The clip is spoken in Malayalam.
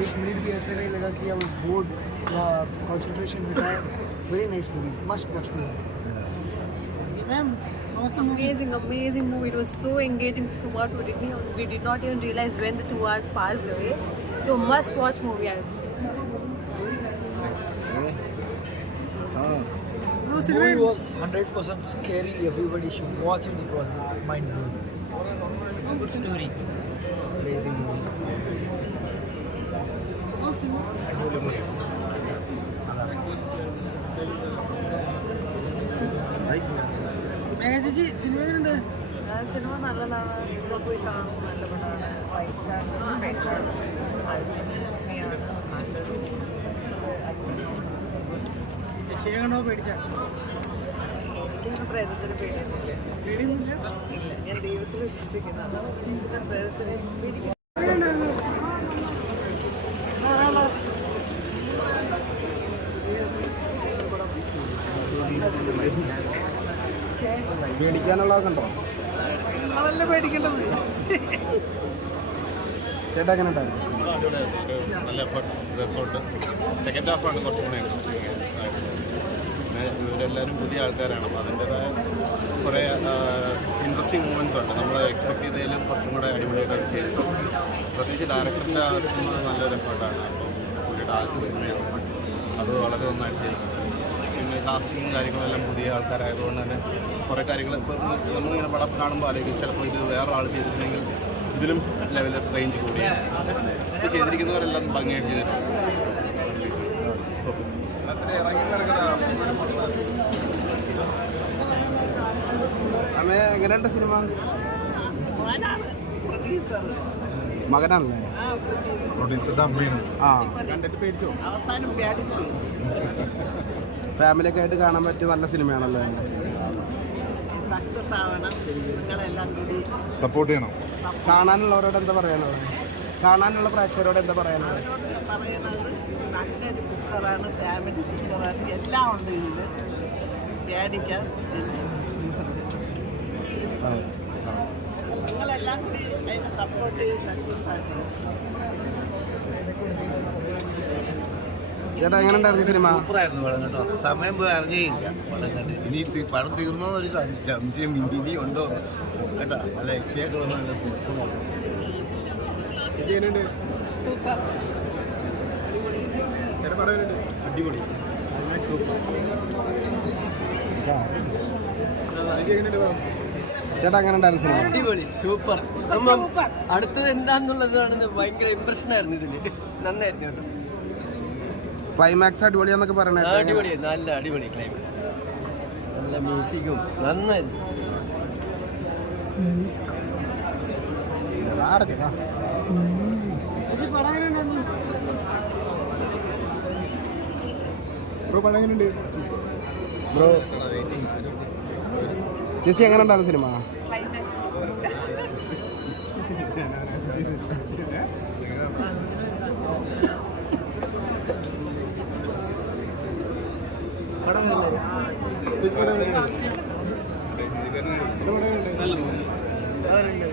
एक मिनट भी ऐसा नहीं लगा कि I was bored या concentration हटा. Very nice movie. Must watch movie. Ma'am, amazing movie. It was so engaging throughout. We did not even realize when the 2 hours passed away. So must watch movie, I would say. The movie was 100% scary. Everybody should watch it. It was mind-blowing. Good story. Amazing movie. Cinema നല്ലതാണ്. ഇവിടെ പോയി കാണും. നല്ല പടമാണ്. വൈശാഖാണ് നല്ലൊരു എനിക്കങ്ങനെ പ്രേതത്തിന് പേടിയൊന്നുമില്ല. ഇല്ല, ഞാൻ ദൈവത്തിൽ വിശ്വസിക്കുന്നതാണ്. പ്രേതത്തിന് പേടിക്കും. പേടിക്കാനുള്ളതൊക്കെ ഉണ്ടോ? അതല്ല പേടിക്കേണ്ടത്. ചേട്ടാ എങ്ങനെ ഉണ്ടായിരുന്നു? നല്ല റിസോർട്ട്. സെക്കൻഡ് ഹാഫാണ് കുറച്ചും കൂടെ ഇവരെല്ലാവരും പുതിയ ആൾക്കാരാണ്. അപ്പോൾ അതിൻ്റെതായ കുറേ ഇൻട്രസ്റ്റിംഗ് മൂമെൻറ്റ്സ് ഉണ്ട്. നമ്മൾ എക്സ്പെക്ട് ചെയ്തതിലും കുറച്ചും കൂടെ അടിപൊളിയായിട്ട് ചെയ്തു. പ്രത്യേകിച്ച് ഡയറക്ടറിൻ്റെ ഭാഗത്തുനിന്ന് നല്ലൊരു എഫേർട്ടാണ്. അപ്പം പുള്ളിയുടെ ആദ്യത്തെ സിനിമയാണ്. അത് വളരെ നന്നായിട്ട് ചെയ്തു. പിന്നെ കാസ്റ്റിങ്ങും കാര്യങ്ങളെല്ലാം പുതിയ ആൾക്കാരായതുകൊണ്ട് തന്നെ കുറേ കാര്യങ്ങൾ ഇപ്പോൾ നമ്മളിങ്ങനെ പടം കാണുമ്പോൾ അല്ലെങ്കിൽ ചിലപ്പോൾ ഇത് വേറെ ആൾ ചെയ്തിട്ടുണ്ടെങ്കിൽ ഇതിലും ലെവൽ റേഞ്ച് കൂടിയാണ്. ഇത് ചെയ്തിരിക്കുന്നവരെല്ലാം ഭംഗിയായിട്ട് ചെയ്തിട്ടുണ്ട്. അമ്മ എങ്ങനെയുണ്ട് സിനിമ? മകനാണല്ലേ? ഫാമിലിയൊക്കെ ആയിട്ട് കാണാൻ പറ്റിയ നല്ല സിനിമയാണല്ലോ. സപ്പോർട്ട് ചെയ്യണം. കാണാനുള്ളവരോട് എന്താ പറയാനുള്ളത്? കാണാനുള്ള പ്രേക്ഷകരോട് എന്താ പറയാനുള്ളത്? നല്ലൊരു പിക്ചറാണ്. ഫാമിലി പിക്ചറാണ്. എല്ലാം ഉണ്ട് ഇതിൽ. പേടിക്കാൻ നിങ്ങളെല്ലാം കൂടി അതിനെ സപ്പോർട്ട് ചെയ്ത് സക്സസ് ആക്കണം. ചേട്ടാ എങ്ങനെ ഉണ്ടായിരുന്നു സിനിമ? സൂപ്പറായിരുന്നു പടം കേട്ടോ. സമയം പോയി അറിഞ്ഞേയില്ല പടം കണ്ട്. ഇനി പടം തീർന്നൊരു സംശയം ഇനി ഉണ്ടോ കേട്ടോ. നല്ല രക്ഷയൊക്കെ നല്ല സൂപ്പറാണ്. സൂപ്പർ. അടിപൊളി. ചേട്ടാ എങ്ങനെ ഉണ്ടായിരുന്നു സിനിമ? അടിപൊളി, സൂപ്പർ. അടുത്തത് എന്താന്നുള്ളതാണ് ഭയങ്കര ഇംപ്രഷൻ ആയിരുന്നു ഇതില്. നന്നായിരുന്നു കേട്ടോ. ക്ലൈമാക്സ് അടിപൊളിയാന്നൊക്കെ പറയണേ. അടിപൊളി, നല്ല അടിപൊളി ക്ലൈമാക്സ്. നല്ല മ്യൂസിക്കും നന്നായിരുന്നു. ബ്രോ ചേച്ചി എങ്ങനെ ഉണ്ടായിരുന്നു സിനിമ? ക്ലൈമാക്സ്